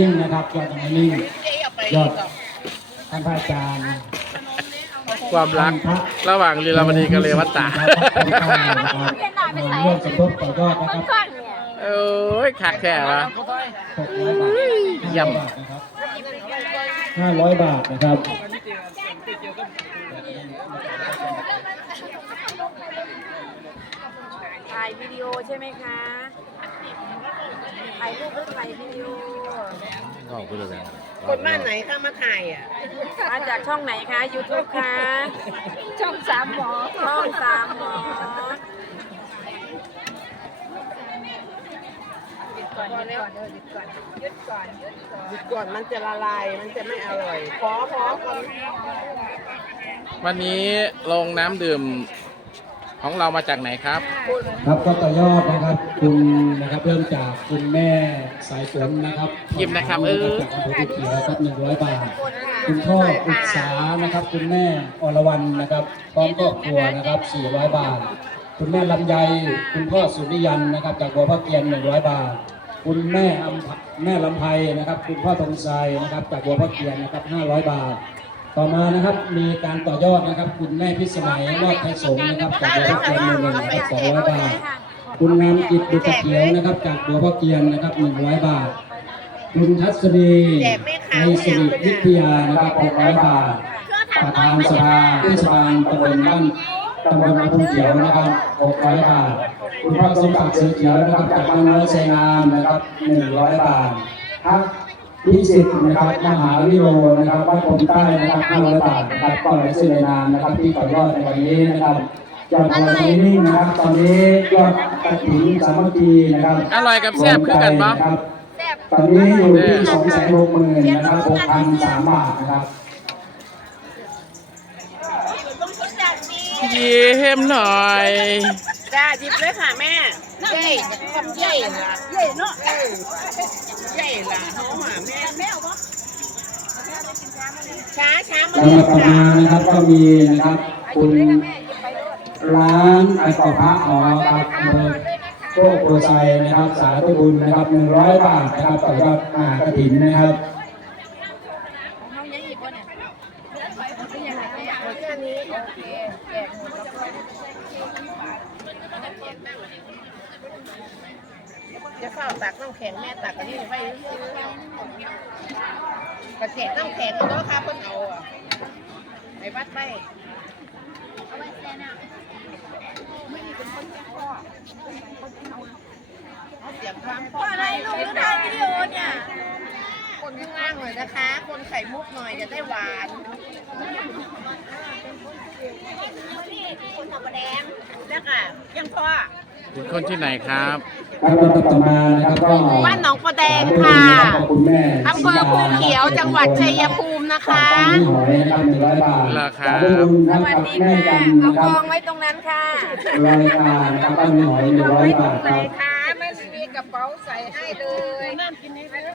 นิ่งนะครับยอดยังไม่นิ่งยอดท่านพระอาจารย์ความรักระหว่างลีลาวดีกับเรวัตตาร่วมสมทบต่อยอดนะครับโอ้ยขาดแค่วะหกร้อยบาทเยี่ยมห้าร้อยบาทนะครับถ่ายวิดีโอใช่ไหมคะ ถ่ายรูปหรือถ่ายวิดีโอขอบคุณเลยคนบ้านไหนเข้ามาถ่ายอะมาจากช่องไหนคะ YouTube คะ ช่องสามหมอช่องสามหมอหยุดก่อนหยุดก่อนเด้อหยุดก่อนหยุดก่อนหยุดก่อนหยุดก่อนมันจะละลายมันจะไม่อร่อยขอขอก่อนวันนี้ลงน้ำดื่ม ของเรามาจากไหนครับ ครับก็ต่อยอดนะครับคุณนะครับเริ่มจากคุณแม่สายฝนนะครับหยิบนะครับเออ จากอำเภอภูเขียวครับหนึ่งร้อยบาท คุณพ่ออุตสานะครับ คุณแม่อรวรรณนะครับพร้อมครอบครัวนะครับ400บาท คุณแม่ลำไยคุณพ่อสุริยันนะครับ จากบัวพระเกียร100บาท คุณแม่อำแม่ลำไพนะครับ คุณพ่อทองไซนะครับ จากบัวพระเกียรนะครับ500บาท ต่อมานะครับมีการต่อยอดนะครับ คุณแม่พิสมัยมอดไทยสงฆ์นะครับจากบัวพระเกียรหนึ่งนะครับ200บาท คุณงามจิตบุตรเขียวนะครับจากบัวพระเกียรนะครับ100บาท คุณทัศนีในสิริวิทยานะครับ600บาทประธานสภาเทศบาลตำบลบ้านตำบลอภูเขียวนะครับ600บาท คุณพ่อสมศักดิ์สีเขียวนะครับจากบ้านน้อยไซงามนะครับ100บาทพัก พิสิทธิ์นะครับมหาวิโรนะครับวัดพรมใต้นะครับ500บาทนะครับก็เลยชื่อในนามนะครับที่ต่อยอดในวันนี้นะครับยอดของวันนี้นะครับ ตอนนี้ยอดกระถิ่นสามัคคีนะครับอร่อยกับแซ่บคือกันปะครับตอนนี้อยู่ที่สองแสนหกหมื่นนะครับหกพันสามบาทนะครับยิ้มหน่อยจ้าหยิบเลยค่ะแม่เย่ ทำเย่ล่ะเย่เนาะเออเย่ละเขาหาแม่แม่เอาปะช้าช้ามาแล้วต่อมานะครับก็มีนะครับคุณร้านไอ้ต่อพระหอครับอำเภอโคกโพไซนะครับ สาธุบุญนะครับหนึ่งร้อยบาทนะครับต่อยอดมหากฐินนะครับ แค่นี้ จะเฝ้าตักน้ำแข็งแม่ตักอันนี้ไว้ซื้อกระเจ็ดน้ำแข็งก็ค่ะเพิ่นเอาอะไอ้วัดไปเอาเสียงความพ่ออะไรลูกหรือถ่ายวิดีโอเนี่ยคนข้างล่างหน่อยนะคะ คนไข่มุกหน่อยจะได้หวานคนธรรมแดงแล้วก็ยังพ่อ เป็นคนที่ไหนครับครับแล้วต่อมานะครับก็บ้านหนองประแดงค่ะขอบคุณแม่อำเภอภูเขียวจังหวัดชัยภูมินะคะตามที่หอยนะครับหนึ่งร้อยบาทราคาสาธุบุญนะสควัสรับดีแม่ค่ะกันเอานะคกรับองไว้ตรงนั้นค่ะรายการนะครับบ้านหอยหนึ่งร้อยบาทครับค่ะไม่มีกระเป๋าใส่ให้เลย